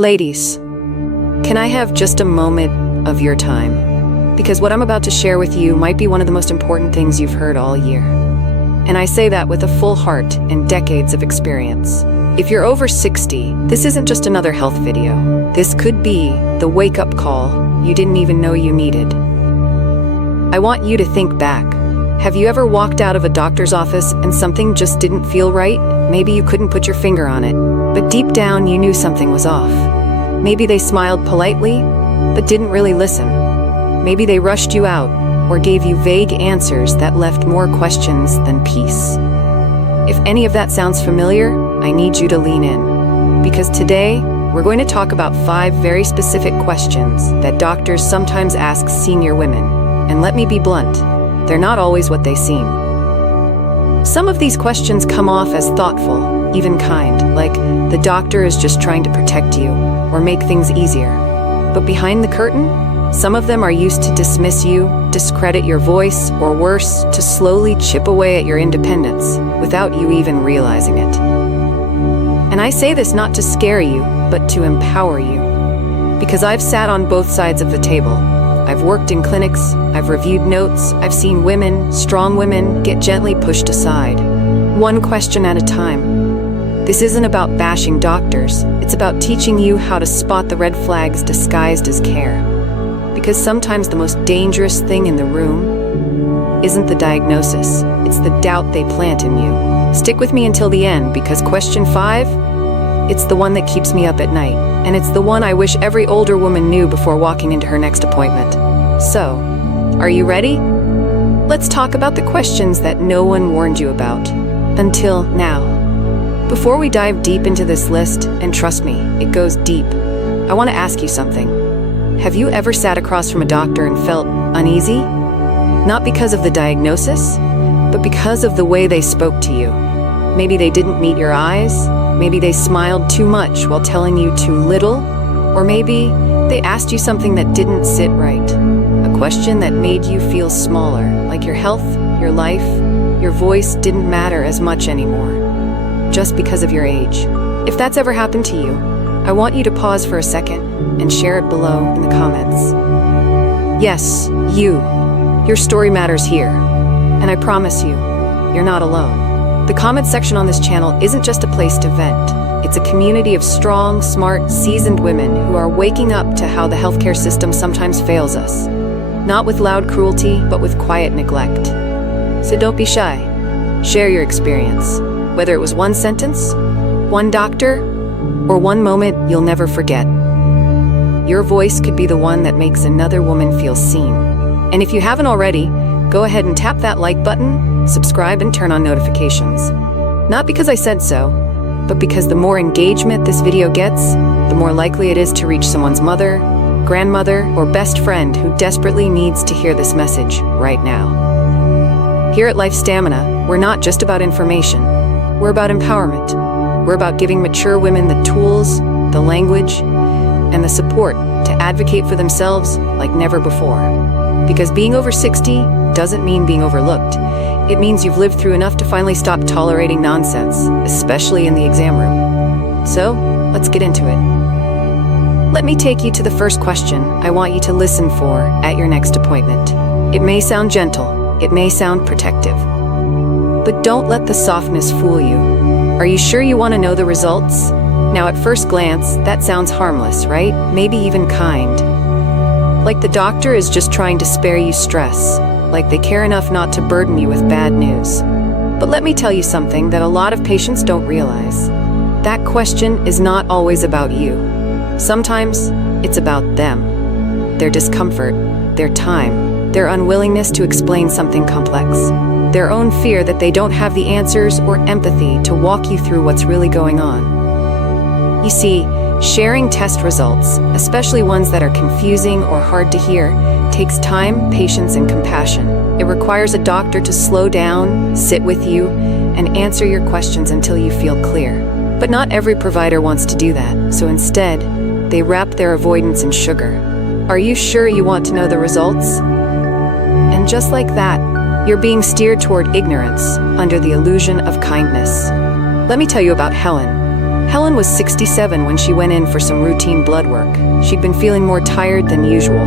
Ladies, can I have just a moment of your time? Because what I'm about to share with you might be one of the most important things you've heard all year. And I say that with a full heart and decades of experience. If you're over 60, this isn't just another health video. This could be the wake-up call you didn't even know you needed. I want you to think back. Have you ever walked out of a doctor's office and something just didn't feel right? Maybe you couldn't put your finger on it, but deep down you knew something was off. Maybe they smiled politely, but didn't really listen. Maybe they rushed you out or gave you vague answers that left more questions than peace. If any of that sounds familiar, I need you to lean in. Because today, we're going to talk about 5 very specific questions that doctors sometimes ask senior women. And let me be blunt, they're not always what they seem. Some of these questions come off as thoughtful, even kind, like the doctor is just trying to protect you or make things easier. But behind the curtain, some of them are used to dismiss you, discredit your voice, or worse, to slowly chip away at your independence without you even realizing it. And I say this not to scare you, but to empower you. Because I've sat on both sides of the table. I've worked in clinics, I've reviewed notes, I've seen women, strong women, get gently pushed aside. One question at a time. This isn't about bashing doctors, it's about teaching you how to spot the red flags disguised as care. Because sometimes the most dangerous thing in the room isn't the diagnosis, it's the doubt they plant in you. Stick with me until the end, because question 5, it's the one that keeps me up at night, and it's the one I wish every older woman knew before walking into her next appointment. So, are you ready? Let's talk about the questions that no one warned you about, until now. Before we dive deep into this list, and trust me, it goes deep, I want to ask you something. Have you ever sat across from a doctor and felt uneasy? Not because of the diagnosis, but because of the way they spoke to you. Maybe they didn't meet your eyes, maybe they smiled too much while telling you too little, or maybe they asked you something that didn't sit right. A question that made you feel smaller, like your health, your life, your voice didn't matter as much anymore, just because of your age. If that's ever happened to you, I want you to pause for a second and share it below in the comments. Yes, your story matters here, and I promise you, you're not alone. The comment section on this channel isn't just a place to vent. It's a community of strong, smart, seasoned women who are waking up to how the healthcare system sometimes fails us. Not with loud cruelty, but with quiet neglect. So don't be shy. Share your experience, whether it was one sentence, one doctor, or one moment you'll never forget. Your voice could be the one that makes another woman feel seen. And if you haven't already, go ahead and tap that like button, subscribe, and turn on notifications. Not because I said so, but because the more engagement this video gets, the more likely it is to reach someone's mother, grandmother, or best friend who desperately needs to hear this message right now. Here at Life Stamina, we're not just about information, we're about empowerment. We're about giving mature women the tools, the language, and the support to advocate for themselves like never before. Because being over 60 doesn't mean being overlooked. It means you've lived through enough to finally stop tolerating nonsense, especially in the exam room. So, let's get into it. Let me take you to the first question I want you to listen for at your next appointment. It may sound gentle, it may sound protective, but don't let the softness fool you. Are you sure you want to know the results? Now, at first glance, that sounds harmless, right? Maybe even kind. Like the doctor is just trying to spare you stress, like they care enough not to burden you with bad news. But let me tell you something that a lot of patients don't realize. That question is not always about you. Sometimes it's about them, their discomfort, their time, their unwillingness to explain something complex, their own fear that they don't have the answers or empathy to walk you through what's really going on. You see, sharing test results, especially ones that are confusing or hard to hear, takes time, patience, and compassion. It requires a doctor to slow down, sit with you, and answer your questions until you feel clear. But not every provider wants to do that, so instead, they wrap their avoidance in sugar. Are you sure you want to know the results? And just like that, you're being steered toward ignorance under the illusion of kindness. Let me tell you about Helen. Helen was 67 when she went in for some routine blood work. She'd been feeling more tired than usual,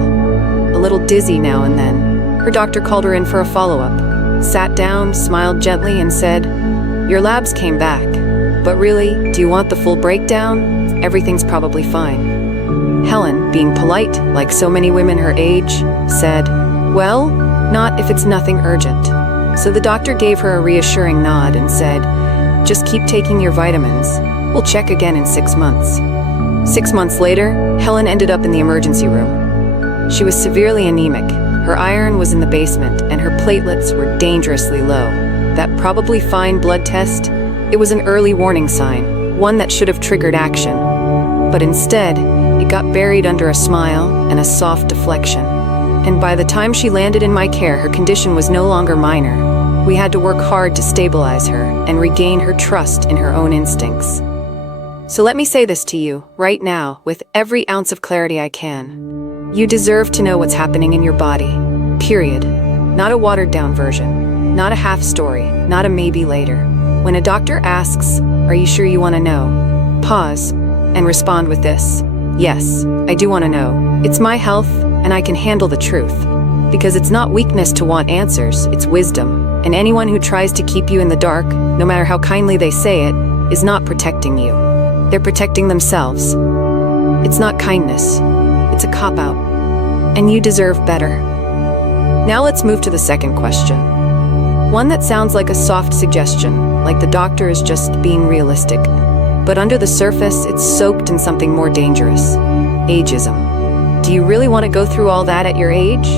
a little dizzy now and then. Her doctor called her in for a follow-up, sat down, smiled gently, and said, "Your labs came back, but really, do you want the full breakdown? Everything's probably fine." Helen, being polite, like so many women her age, said, "Well, not if it's nothing urgent." So the doctor gave her a reassuring nod and said, "Just keep taking your vitamins. We'll check again in 6 months." 6 months later, Helen ended up in the emergency room. She was severely anemic. Her iron was in the basement, and her platelets were dangerously low. That probably fine blood test, it was an early warning sign, one that should have triggered action. But instead, it got buried under a smile and a soft deflection. And by the time she landed in my care, her condition was no longer minor. We had to work hard to stabilize her and regain her trust in her own instincts. So let me say this to you, right now, with every ounce of clarity I can. You deserve to know what's happening in your body. Period. Not a watered-down version. Not a half story. Not a maybe later. When a doctor asks, "Are you sure you want to know?" Pause and respond with this: "Yes, I do want to know. It's my health, and I can handle the truth." Because it's not weakness to want answers, it's wisdom. And anyone who tries to keep you in the dark, no matter how kindly they say it, is not protecting you. They're protecting themselves. It's not kindness. It's a cop-out. And you deserve better. Now let's move to the second question. One that sounds like a soft suggestion, like the doctor is just being realistic. But under the surface, it's soaked in something more dangerous. Ageism. Do you really want to go through all that at your age?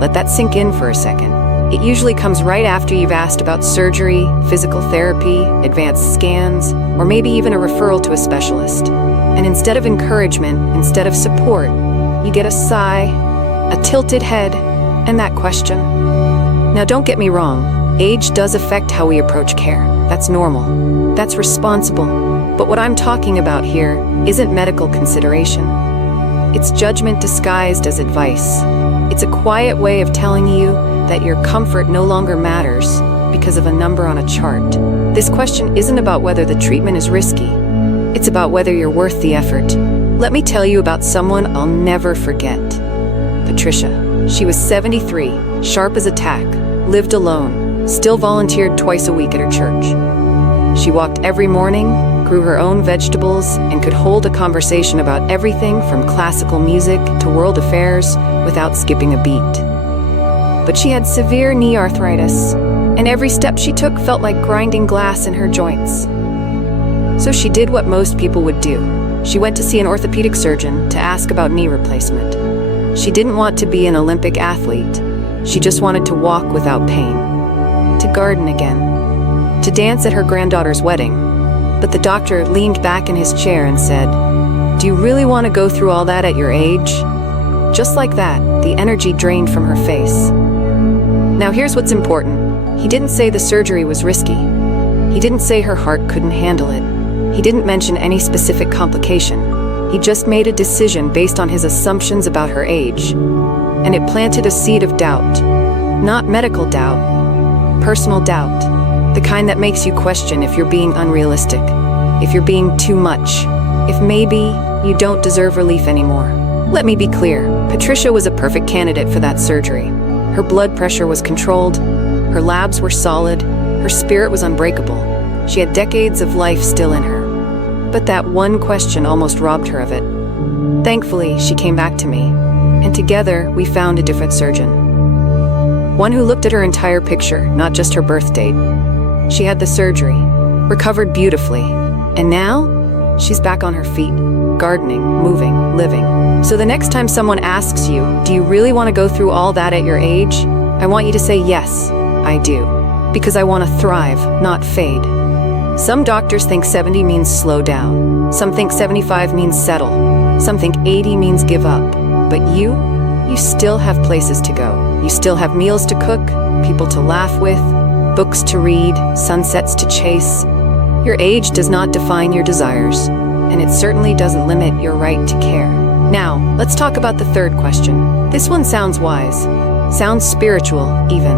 Let that sink in for a second. It usually comes right after you've asked about surgery, physical therapy, advanced scans, or maybe even a referral to a specialist. And instead of encouragement, instead of support, you get a sigh, a tilted head, and that question. Now don't get me wrong, age does affect how we approach care. That's normal. That's responsible. But what I'm talking about here isn't medical consideration. It's judgment disguised as advice. It's a quiet way of telling you that your comfort no longer matters because of a number on a chart. This question isn't about whether the treatment is risky. It's about whether you're worth the effort. Let me tell you about someone I'll never forget. Patricia. She was 73, sharp as a tack, lived alone, still volunteered twice a week at her church. She walked every morning, grew her own vegetables, and could hold a conversation about everything from classical music to world affairs without skipping a beat. But she had severe knee arthritis, and every step she took felt like grinding glass in her joints. So she did what most people would do. She went to see an orthopedic surgeon to ask about knee replacement. She didn't want to be an Olympic athlete. She just wanted to walk without pain, to garden again, to dance at her granddaughter's wedding. But the doctor leaned back in his chair and said, "Do you really want to go through all that at your age?" Just like that, the energy drained from her face. Now here's what's important. He didn't say the surgery was risky. He didn't say her heart couldn't handle it. He didn't mention any specific complication. He just made a decision based on his assumptions about her age. And it planted a seed of doubt. Not medical doubt, personal doubt. The kind that makes you question if you're being unrealistic, if you're being too much, if maybe you don't deserve relief anymore. Let me be clear, Patricia was a perfect candidate for that surgery. Her blood pressure was controlled, her labs were solid, her spirit was unbreakable. She had decades of life still in her. But that one question almost robbed her of it. Thankfully, she came back to me, and together we found a different surgeon. One who looked at her entire picture, not just her birth date. She had the surgery, recovered beautifully, and now she's back on her feet, gardening, moving, living. So the next time someone asks you, "Do you really want to go through all that at your age?" I want you to say, "Yes, I do," because I want to thrive, not fade. Some doctors think 70 means slow down. Some think 75 means settle. Some think 80 means give up. But you still have places to go. You still have meals to cook, people to laugh with, books to read, sunsets to chase. Your age does not define your desires, and it certainly doesn't limit your right to care. Now, let's talk about the third question. This one sounds wise, sounds spiritual even,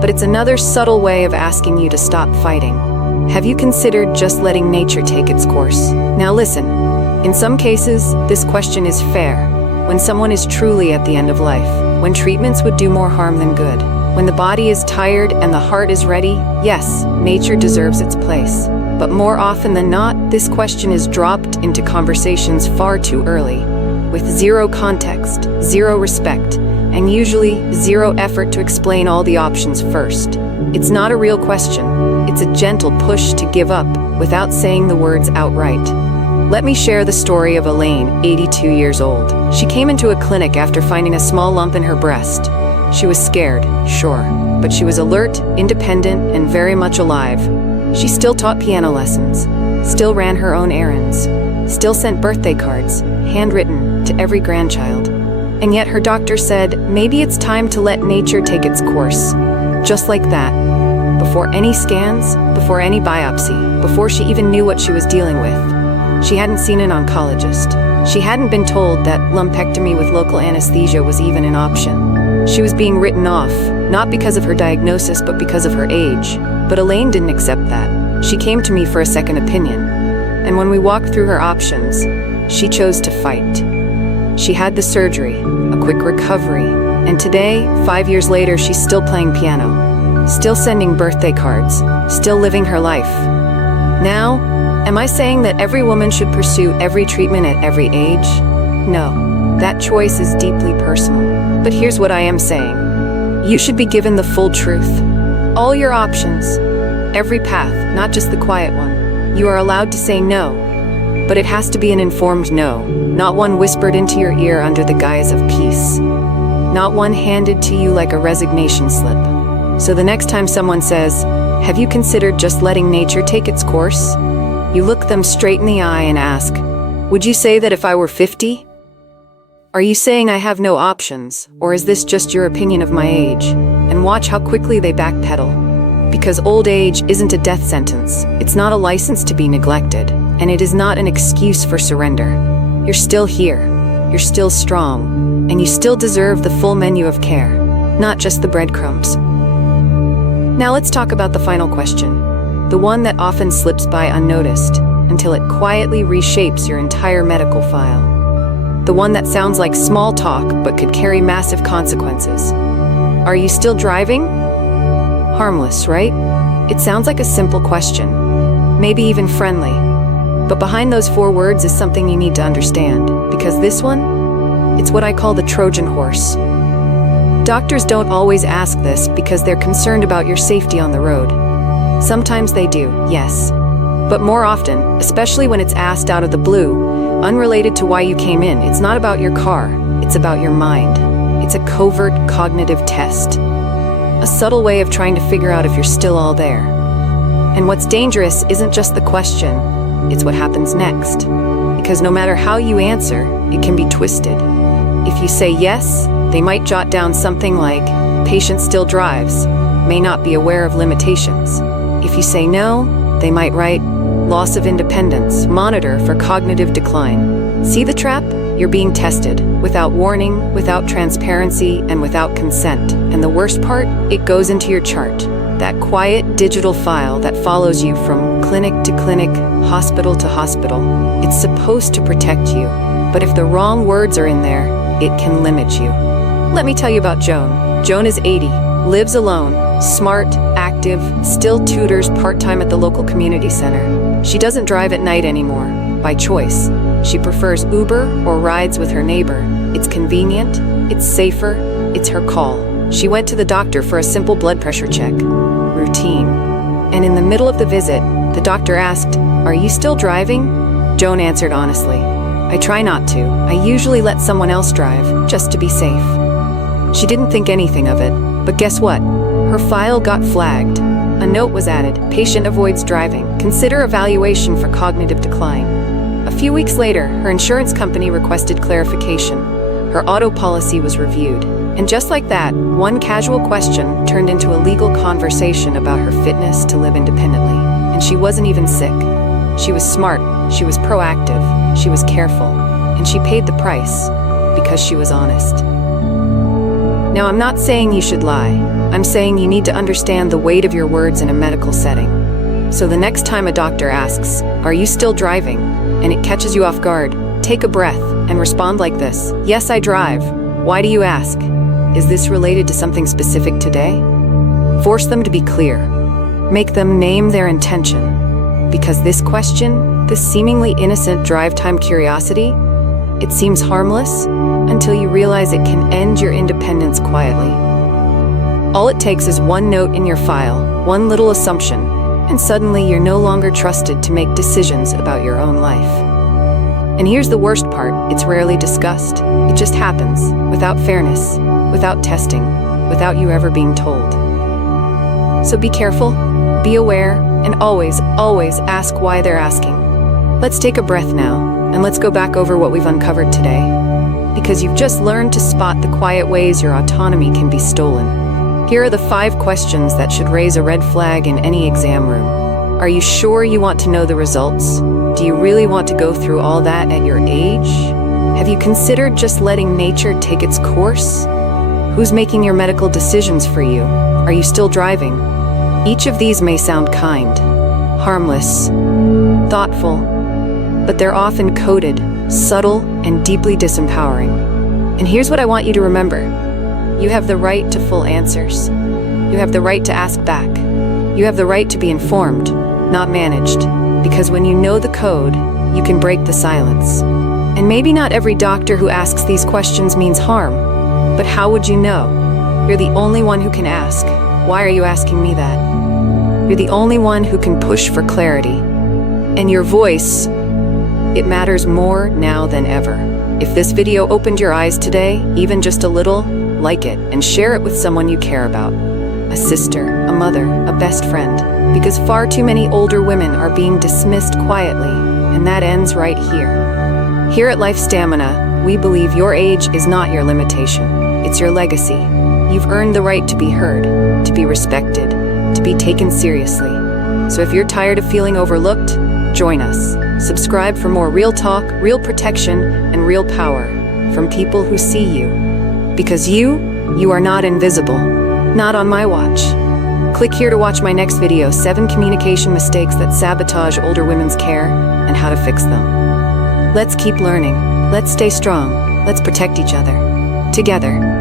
but it's another subtle way of asking you to stop fighting. Have you considered just letting nature take its course? Now listen, in some cases, this question is fair. When someone is truly at the end of life, when treatments would do more harm than good, when the body is tired and the heart is ready, yes, nature deserves its place. But more often than not, this question is dropped into conversations far too early, with zero context, zero respect, and usually zero effort to explain all the options first. It's not a real question. It's a gentle push to give up without saying the words outright. Let me share the story of Elaine, 82 years old. She came into a clinic after finding a small lump in her breast. She was scared, sure, but she was alert, independent, and very much alive. She still taught piano lessons, still ran her own errands, still sent birthday cards, handwritten, to every grandchild. And yet her doctor said, maybe it's time to let nature take its course. Just like that. Before any scans, before any biopsy, before she even knew what she was dealing with. She hadn't seen an oncologist. She hadn't been told that lumpectomy with local anesthesia was even an option. She was being written off, not because of her diagnosis, but because of her age. But Elaine didn't accept that. She came to me for a second opinion. And when we walked through her options, she chose to fight. She had the surgery, a quick recovery, and today, 5 years later, she's still playing piano, still sending birthday cards, still living her life. Now, am I saying that every woman should pursue every treatment at every age? No, that choice is deeply personal. But here's what I am saying. You should be given the full truth. All your options, every path, not just the quiet one. You are allowed to say no. But it has to be an informed no, not one whispered into your ear under the guise of peace. Not one handed to you like a resignation slip. So the next time someone says, have you considered just letting nature take its course? You look them straight in the eye and ask, would you say that if I were 50? Are you saying I have no options, or is this just your opinion of my age? And watch how quickly they backpedal. Because old age isn't a death sentence, it's not a license to be neglected, and it is not an excuse for surrender. You're still here, you're still strong, and you still deserve the full menu of care, not just the breadcrumbs. Now let's talk about the final question, the one that often slips by unnoticed, until it quietly reshapes your entire medical file. The one that sounds like small talk, but could carry massive consequences. Are you still driving? Harmless, right? It sounds like a simple question, maybe even friendly. But behind those 4 words is something you need to understand, because this one, it's what I call the Trojan horse. Doctors don't always ask this because they're concerned about your safety on the road. Sometimes they do, yes. But more often, especially when it's asked out of the blue, unrelated to why you came in, it's not about your car, it's about your mind. It's a covert cognitive test. A subtle way of trying to figure out if you're still all there. And what's dangerous isn't just the question, it's what happens next. Because no matter how you answer, it can be twisted. If you say yes, they might jot down something like, patient still drives, may not be aware of limitations. If you say no, they might write, loss of independence, monitor for cognitive decline. See the trap? You're being tested, without warning, without transparency, and without consent. And the worst part, it goes into your chart. That quiet digital file that follows you from clinic to clinic, hospital to hospital. It's supposed to protect you, but if the wrong words are in there, it can limit you. Let me tell you about Joan. Joan is 80, lives alone, smart, active, still tutors part-time at the local community center. She doesn't drive at night anymore, by choice. She prefers Uber or rides with her neighbor. It's convenient, it's safer, it's her call. She went to the doctor for a simple blood pressure check. Routine. And in the middle of the visit, the doctor asked, "Are you still driving?" Joan answered honestly, "I try not to. I usually let someone else drive, just to be safe." She didn't think anything of it, but guess what? Her file got flagged. A note was added, "Patient avoids driving. Consider evaluation for cognitive decline." A few weeks later, her insurance company requested clarification. Her auto policy was reviewed. And just like that, one casual question turned into a legal conversation about her fitness to live independently. And she wasn't even sick. She was smart, she was proactive, she was careful, and she paid the price because she was honest. Now, I'm not saying you should lie. I'm saying you need to understand the weight of your words in a medical setting. So the next time a doctor asks, "Are you still driving?" and it catches you off guard, take a breath and respond like this: "Yes, I drive. Why do you ask? Is this related to something specific today?" Force them to be clear. Make them name their intention. Because this question, this seemingly innocent drive time curiosity, it seems harmless until you realize it can end your independence quietly. All it takes is one note in your file, one little assumption, and suddenly you're no longer trusted to make decisions about your own life. And here's the worst part: it's rarely discussed. It just happens, without fairness, without testing, without you ever being told. So be careful, be aware, and always, always ask why they're asking. Let's take a breath now, and let's go back over what we've uncovered today. Because you've just learned to spot the quiet ways your autonomy can be stolen. Here are the 5 questions that should raise a red flag in any exam room. Are you sure you want to know the results? Do you really want to go through all that at your age? Have you considered just letting nature take its course? Who's making your medical decisions for you? Are you still driving? Each of these may sound kind, harmless, thoughtful, but they're often coded, subtle, and deeply disempowering. And here's what I want you to remember. You have the right to full answers. You have the right to ask back. You have the right to be informed, not managed. Because when you know the code, you can break the silence. And maybe not every doctor who asks these questions means harm, but how would you know? You're the only one who can ask. Why are you asking me that? You're the only one who can push for clarity. And your voice, it matters more now than ever. If this video opened your eyes today, even just a little, like it and share it with someone you care about. A sister, a mother, a best friend. Because far too many older women are being dismissed quietly, and that ends right here. Here at Life Stamina, we believe your age is not your limitation. It's your legacy. You've earned the right to be heard, to be respected, to be taken seriously. So if you're tired of feeling overlooked, join us. Subscribe for more real talk, real protection, and real power from people who see you. Because you are not invisible. Not on my watch. Click here to watch my next video, 7 communication mistakes that sabotage older women's care and how to fix them. Let's keep learning. Let's stay strong. Let's protect each other. Together.